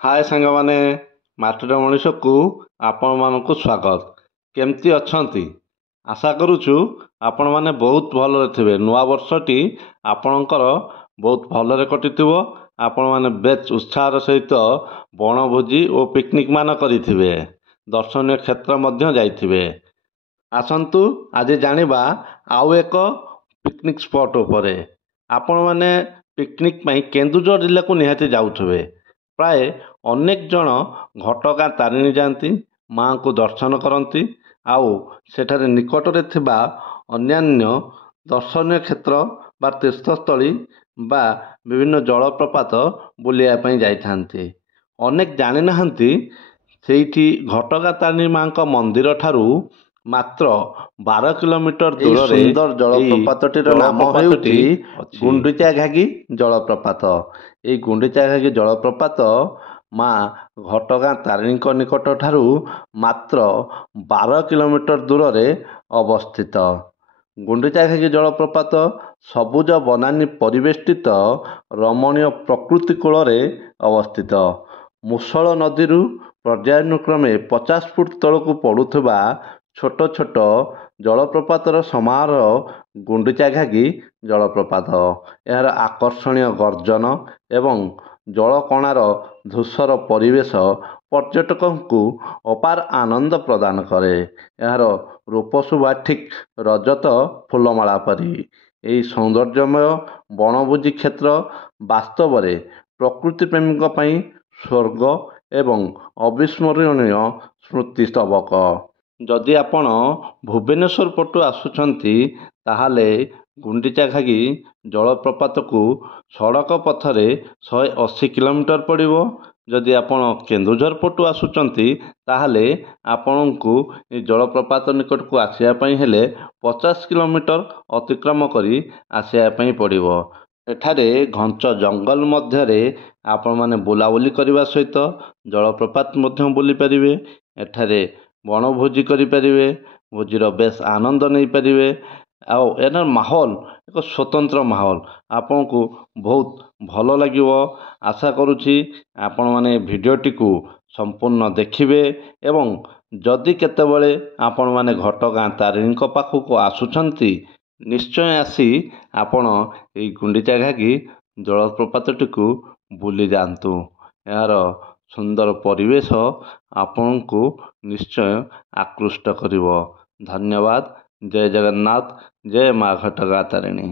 हाय सांगमाने माटीर मଣିଷକୁ ଆପଣମାନଙ୍କୁ ସ୍ୱାଗତ। କେମିତି ଅଛନ୍ତି? ଆଶା କରୁଛୁ ଆପଣମାନେ ବହୁତ ଭଲରେ ଥିବେ। ନୂଆ ବର୍ଷଟି ଆପଣଙ୍କର ବହୁତ ଭଲରେ କଟିଥିବ। ଆପଣମାନେ ବେଶ ଉତ୍ସାହର ସହିତ ବଣଭୋଜି ଓ ପିକନିକ୍ ମାନ କରିଥିବେ। ଦର୍ଶନୀୟ କ୍ଷେତ୍ର ମଧ୍ୟ ଯାଇଥିବେ। ଆସନ୍ତୁ ଆଜି ଜାଣିବା ଆଉ ଏକ ପିକନିକ୍ ସ୍ପଟ୍ ଉପରେ। ଆପଣମାନେ ପିକନିକ୍ ପାଇଁ କେନ୍ଦୁଝର ଜିଲ୍ଲାକୁ ନିହାତି ଯାଉଥିବେ। ପ୍ରାୟ ଅନେକ ଜଣ ଘଟଗାଁ ତାରିଣୀ ଯାଆନ୍ତି, ମାଙ୍କୁ ଦର୍ଶନ କରନ୍ତି। ଆଉ ସେଠାରେ ନିକଟରେ ଥିବା ଅନ୍ୟାନ୍ୟ ଦର୍ଶନୀୟ କ୍ଷେତ୍ର ବା ତୀର୍ଥସ୍ଥଳୀ ବା ବିଭିନ୍ନ ଜଳପ୍ରପାତ ବୁଲିବା ପାଇଁ ଯାଇଥାନ୍ତି। ଅନେକ ଜାଣିନାହାନ୍ତି ସେଇଠି ଘଟଗାଁ ତାରିଣୀ ମାଙ୍କ ମନ୍ଦିର ଠାରୁ ମାତ୍ର 12 କିଲୋମିଟର ଦୂରରେ ସୁନ୍ଦର ଜଳପ୍ରପାତଟିର ନାମ ହେଉଛି ଗୁଣ୍ଡିଚା ଘାଗି ଜଳପ୍ରପାତ। ଏହି ଗୁଣ୍ଡିଚା ଘାଗି ଜଳପ୍ରପାତ ମା ଘଟଗାଁ ତାରିଣୀଙ୍କ ନିକଟ ଠାରୁ ମାତ୍ର 12 କିଲୋମିଟର ଦୂରରେ ଅବସ୍ଥିତ। ଗୁଣ୍ଡିଚା ଘାଗି ଜଳପ୍ରପାତ ସବୁଜ ବନାନୀ ପରିବେଷ୍ଟିତ ରମଣୀୟ ପ୍ରକୃତି କୂଳରେ ଅବସ୍ଥିତ। ମୂଷଳ ନଦୀରୁ ପର୍ଯ୍ୟାୟକ୍ରମେ 50 ଫୁଟ ତଳକୁ ପଡ଼ୁଥିବା ଛୋଟ ଛୋଟ ଜଳପ୍ରପାତର ସମାହାର ଗୁଣ୍ଡିଚା ଘାଗି ଜଳପ୍ରପାତ। ଏହାର ଆକର୍ଷଣୀୟ ଗର୍ଜନ ଏବଂ ଜଳକଣାର ଧୂସର ପରିବେଶ ପର୍ଯ୍ୟଟକଙ୍କୁ ଅପାର ଆନନ୍ଦ ପ୍ରଦାନ କରେ। ଏହାର ରୂପ ଶୋଭା ଠିକ୍ ରଜତ ଫୁଲମାଳା ପରି। ଏହି ସୌନ୍ଦର୍ଯ୍ୟମୟ ବଣଭୋଜି କ୍ଷେତ୍ର ବାସ୍ତବରେ ପ୍ରକୃତି ପ୍ରେମୀଙ୍କ ପାଇଁ ସ୍ୱର୍ଗ ଏବଂ ଅବିସ୍ମରଣୀୟ ସ୍ମୃତି ସ୍ତବକ। ଯଦି ଆପଣ ଭୁବନେଶ୍ୱର ପଟୁ ଆସୁଛନ୍ତି ତାହେଲେ ଗୁଣ୍ଡିଚା ଘାଗି ଜଳପ୍ରପାତକୁ ସଡ଼କ ପଥରେ 180 କିଲୋମିଟର ପଡ଼ିବ। ଯଦି ଆପଣ କେନ୍ଦୁଝର ପଟୁ ଆସୁଛନ୍ତି ତାହେଲେ ଆପଣଙ୍କୁ ଏହି ଜଳପ୍ରପାତ ନିକଟକୁ ଆସିବା ପାଇଁ ହେଲେ 50 କିଲୋମିଟର ଅତିକ୍ରମ କରି ଆସିବା ପାଇଁ ପଡ଼ିବ। ଏଠାରେ ଘଞ୍ଚ ଜଙ୍ଗଲ ମଧ୍ୟରେ ଆପଣମାନେ ବୁଲାବୁଲି କରିବା ସହିତ ଜଳପ୍ରପାତ ମଧ୍ୟ ବୁଲି ପାରିବେ। ଏଠାରେ ବଣଭୋଜି କରିପାରିବେ, ଭୋଜିର ବେଶ ଆନନ୍ଦ ନେଇପାରିବେ। ଆଉ ଏହାର ମାହୋଲ ଏକ ସ୍ୱତନ୍ତ୍ର ମାହୋଲ ଆପଣଙ୍କୁ ବହୁତ ଭଲ ଲାଗିବ। ଆଶା କରୁଛି ଆପଣମାନେ ଭିଡ଼ିଓଟିକୁ ସମ୍ପୂର୍ଣ୍ଣ ଦେଖିବେ ଏବଂ ଯଦି କେତେବେଳେ ଆପଣମାନେ ଘଟଗାଁ ତାରିଣୀଙ୍କ ପାଖକୁ ଆସୁଛନ୍ତି ନିଶ୍ଚୟ ଆସି ଆପଣ ଏହି ଗୁଣ୍ଡିଚା ଘାଗି ଜଳପ୍ରପାତଟିକୁ ବୁଲି ଯାଆନ୍ତୁ। ଏହାର ସୁନ୍ଦର ପରିବେଶ ଆପଣଙ୍କୁ ନିଶ୍ଚୟ ଆକୃଷ୍ଟ କରିବ। ଧନ୍ୟବାଦ। ଜୟ ଜଗନ୍ନାଥ। ଜୟ ମା ଘଟଗାଁ ତାରିଣୀ।